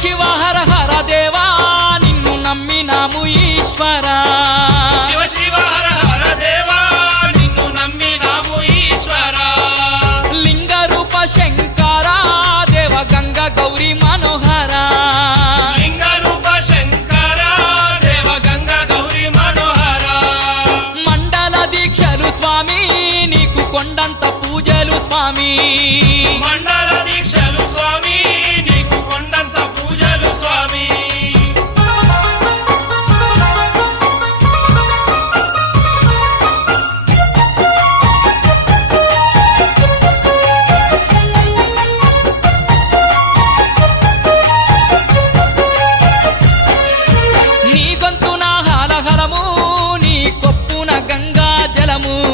శివ హర హర దేవా నిన్ను నమ్మినాము ఈశ్వరా శివ శివ హర హర దేవా నిన్ను నమ్మినాము ఈశ్వరా లింగ రూప శంకరా దేవ గంగ గౌరీ మనోహరా లింగ రూప శంకరా దేవ గంగ గౌరీ మనోహరా మండల దీక్షలు స్వామి నీకు కొండంత పూజలు స్వామి మండల